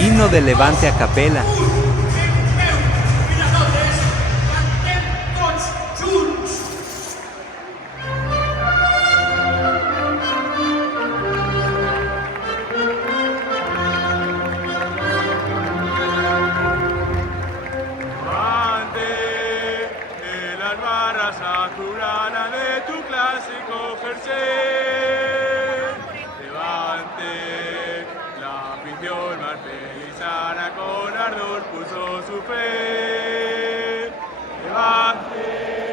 Himno del Levante a capela. Las barras azulanas de tu clásico jersey. Levante, la afición marpelisana con ardor puso su fe. Levante.